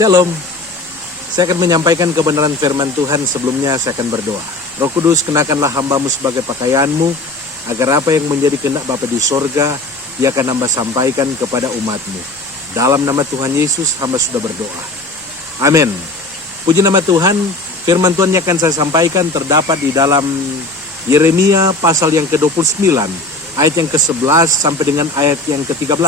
Shalom. Saya akan menyampaikan kebenaran firman Tuhan. Sebelumnya saya akan berdoa. Roh Kudus, kenakanlah hambamu sebagai pakaianmu, agar apa yang menjadi kehendak Bapa di sorga, Ia akan hamba sampaikan kepada umatmu. Dalam nama Tuhan Yesus, hamba sudah berdoa. Amin. Puji nama Tuhan. Firman Tuhan yang akan saya sampaikan terdapat di dalam Yeremia pasal yang ke-29, ayat yang ke-11 sampai dengan ayat yang ke-13.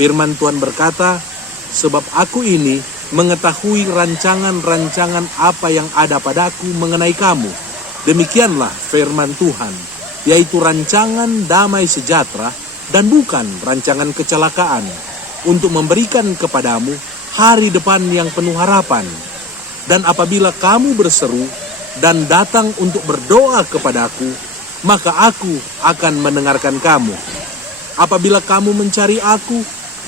Firman Tuhan berkata, sebab aku ini mengetahui rancangan-rancangan apa yang ada padaku mengenai kamu. Demikianlah firman Tuhan, yaitu rancangan damai sejahtera dan bukan rancangan kecelakaan, untuk memberikan kepadamu hari depan yang penuh harapan. Dan apabila kamu berseru dan datang untuk berdoa kepadaku, maka aku akan mendengarkan kamu. Apabila kamu mencari aku,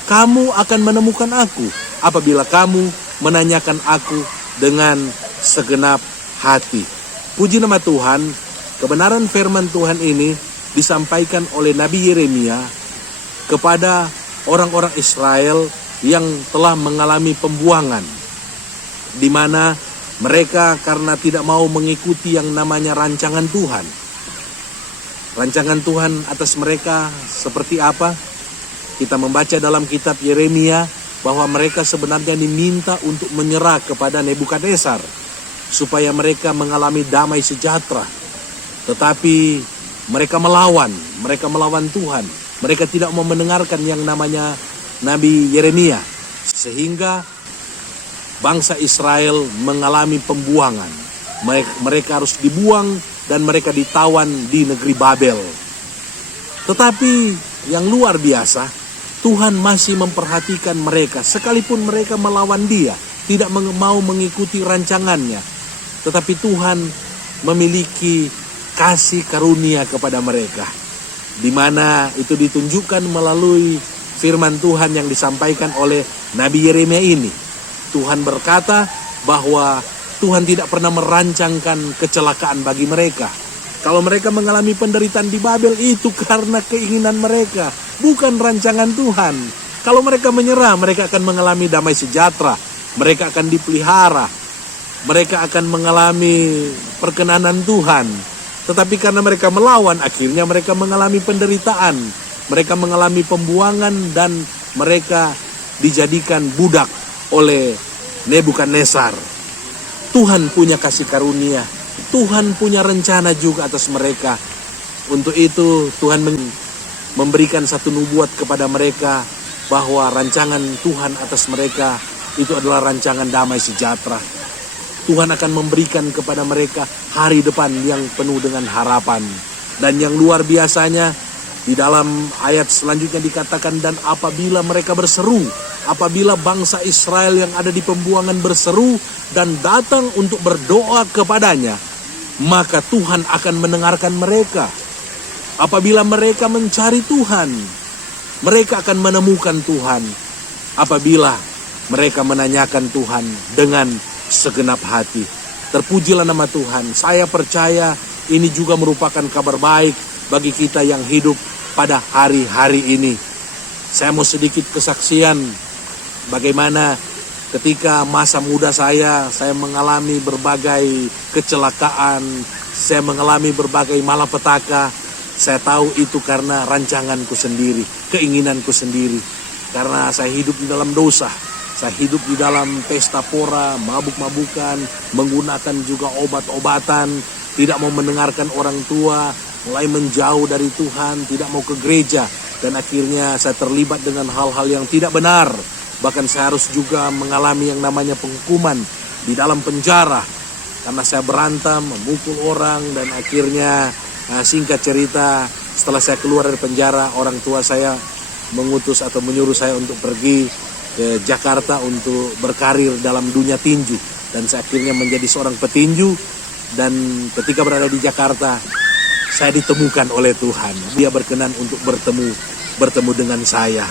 kamu akan menemukan aku. Apabila kamu menanyakan aku dengan segenap hati. Puji nama Tuhan, kebenaran firman Tuhan ini disampaikan oleh Nabi Yeremia kepada orang-orang Israel yang telah mengalami pembuangan, di mana mereka karena tidak mau mengikuti yang namanya rancangan Tuhan. Rancangan Tuhan atas mereka seperti apa? Kita membaca dalam kitab Yeremia bahwa mereka sebenarnya diminta untuk menyerah kepada Nebukadnezar supaya mereka mengalami damai sejahtera. Tetapi mereka melawan Tuhan. Mereka tidak mau mendengarkan yang namanya Nabi Yeremia, sehingga bangsa Israel mengalami pembuangan. Mereka harus dibuang dan mereka ditawan di negeri Babel. Tetapi yang luar biasa, Tuhan masih memperhatikan mereka, sekalipun mereka melawan Dia, tidak mau mengikuti rancangannya. Tetapi Tuhan memiliki kasih karunia kepada mereka, di mana itu ditunjukkan melalui firman Tuhan yang disampaikan oleh Nabi Yeremia ini. Tuhan berkata bahwa Tuhan tidak pernah merancangkan kecelakaan bagi mereka. Kalau mereka mengalami penderitaan di Babel, itu karena keinginan mereka, bukan rancangan Tuhan. Kalau mereka menyerah, mereka akan mengalami damai sejahtera. Mereka akan dipelihara. Mereka akan mengalami perkenanan Tuhan. Tetapi karena mereka melawan, akhirnya mereka mengalami penderitaan. Mereka mengalami pembuangan dan mereka dijadikan budak oleh Nebukadnezar. Tuhan punya kasih karunia. Tuhan punya rencana juga atas mereka. Untuk itu Tuhan memberikan satu nubuat kepada mereka bahwa rancangan Tuhan atas mereka itu adalah rancangan damai sejahtera. Tuhan akan memberikan kepada mereka hari depan yang penuh dengan harapan. Dan yang luar biasanya, di dalam ayat selanjutnya dikatakan, dan apabila mereka berseru, apabila bangsa Israel yang ada di pembuangan berseru dan datang untuk berdoa kepadanya, maka Tuhan akan mendengarkan mereka. Apabila mereka mencari Tuhan, mereka akan menemukan Tuhan. Apabila mereka menanyakan Tuhan dengan segenap hati. Terpujilah nama Tuhan. Saya percaya ini juga merupakan kabar baik bagi kita yang hidup pada hari-hari ini. Saya mau sedikit kesaksian bagaimana ketika masa muda saya mengalami berbagai kecelakaan, saya mengalami berbagai malapetaka. Saya tahu itu karena rancanganku sendiri, keinginanku sendiri. Karena saya hidup di dalam dosa, saya hidup di dalam pesta pora, mabuk-mabukan, menggunakan juga obat-obatan, tidak mau mendengarkan orang tua, mulai menjauh dari Tuhan, tidak mau ke gereja. Dan akhirnya saya terlibat dengan hal-hal yang tidak benar. Bahkan saya harus juga mengalami yang namanya penghukuman di dalam penjara. Karena saya berantem, memukul orang, dan akhirnya singkat cerita, setelah saya keluar dari penjara, orang tua saya mengutus atau menyuruh saya untuk pergi ke Jakarta untuk berkarir dalam dunia tinju. Dan saya akhirnya menjadi seorang petinju. Dan ketika berada di Jakarta, saya ditemukan oleh Tuhan. Dia berkenan untuk bertemu dengan saya.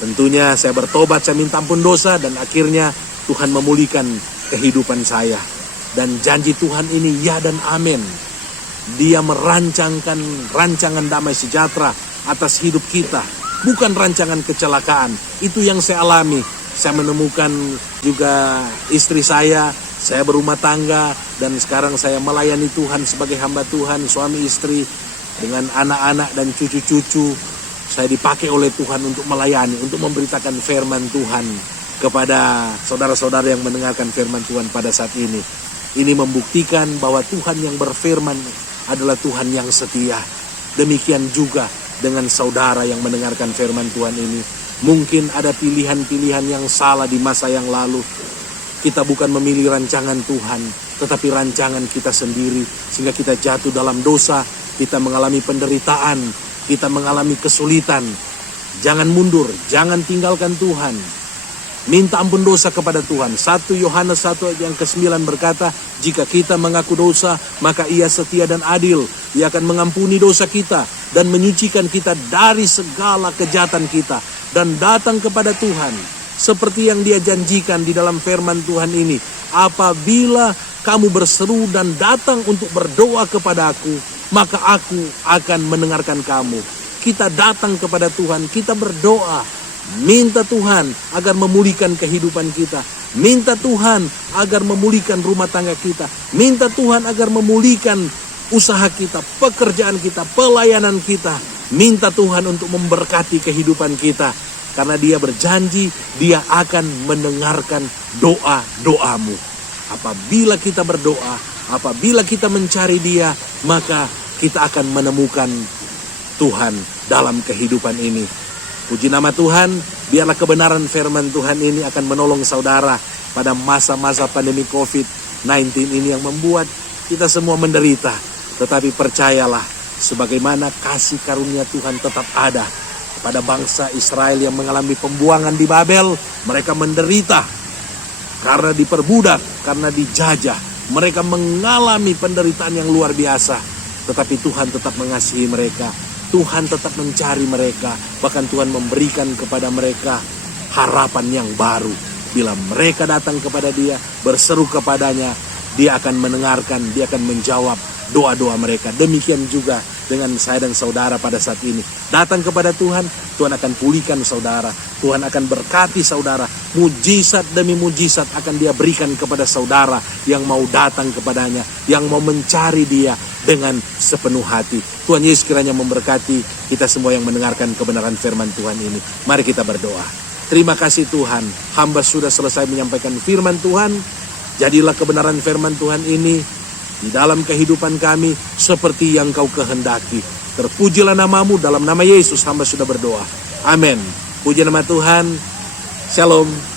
Tentunya saya bertobat, saya minta ampun dosa, dan akhirnya Tuhan memulihkan kehidupan saya. Dan janji Tuhan ini ya dan amin. Dia merancangkan rancangan damai sejahtera atas hidup kita. Bukan rancangan kecelakaan. Itu yang saya alami. saya menemukan juga istri saya berumah tangga, dan sekarang saya melayani Tuhan sebagai hamba Tuhan, suami istri, dengan anak-anak dan cucu-cucu. Saya dipakai oleh Tuhan untuk melayani, untuk memberitakan firman Tuhan kepada saudara-saudara yang mendengarkan firman Tuhan pada saat ini. Ini membuktikan bahwa Tuhan yang berfirman adalah Tuhan yang setia. Demikian juga dengan saudara yang mendengarkan firman Tuhan ini. Mungkin ada pilihan-pilihan yang salah di masa yang lalu. Kita bukan memilih rancangan Tuhan, tetapi rancangan kita sendiri. Sehingga kita jatuh dalam dosa, kita mengalami penderitaan, kita mengalami kesulitan. Jangan mundur, jangan tinggalkan Tuhan. Minta ampun dosa kepada Tuhan. 1 Yohanes 1 ayat yang ke-9 berkata, jika kita mengaku dosa, maka Ia setia dan adil. Ia akan mengampuni dosa kita dan menyucikan kita dari segala kejahatan kita, dan datang kepada Tuhan seperti yang Dia janjikan di dalam firman Tuhan ini. Apabila kamu berseru dan datang untuk berdoa kepada Aku, maka Aku akan mendengarkan kamu. Kita datang kepada Tuhan, kita berdoa. Minta Tuhan agar memulihkan kehidupan kita. Minta Tuhan agar memulihkan rumah tangga kita. Minta Tuhan agar memulihkan usaha kita, pekerjaan kita, pelayanan kita. Minta Tuhan untuk memberkati kehidupan kita. Karena Dia berjanji, Dia akan mendengarkan doa-doamu. Apabila kita berdoa, apabila kita mencari Dia, maka kita akan menemukan Tuhan dalam kehidupan ini. Puji nama Tuhan, biarlah kebenaran firman Tuhan ini akan menolong saudara pada masa-masa pandemi COVID-19 ini yang membuat kita semua menderita. Tetapi percayalah, sebagaimana kasih karunia Tuhan tetap ada pada bangsa Israel yang mengalami pembuangan di Babel. Mereka menderita karena diperbudak, karena dijajah. Mereka mengalami penderitaan yang luar biasa. Tetapi Tuhan tetap mengasihi mereka. Tuhan tetap mencari mereka. Bahkan Tuhan memberikan kepada mereka harapan yang baru. Bila mereka datang kepada Dia, berseru kepadanya, Dia akan mendengarkan, Dia akan menjawab doa-doa mereka. Demikian juga dengan saya dan saudara pada saat ini. Datang kepada Tuhan, Tuhan akan pulihkan saudara. Tuhan akan berkati saudara. Mujizat demi mujizat akan Dia berikan kepada saudara yang mau datang kepadanya, yang mau mencari Dia dengan sepenuh hati. Tuhan Yesus kiranya memberkati kita semua yang mendengarkan kebenaran firman Tuhan ini. Mari kita berdoa. Terima kasih Tuhan, hamba sudah selesai menyampaikan firman Tuhan. Jadilah kebenaran firman Tuhan ini di dalam kehidupan kami seperti yang Kau kehendaki. Terpujilah nama-Mu, dalam nama Yesus hamba sudah berdoa. Amin. Puji nama Tuhan. Shalom.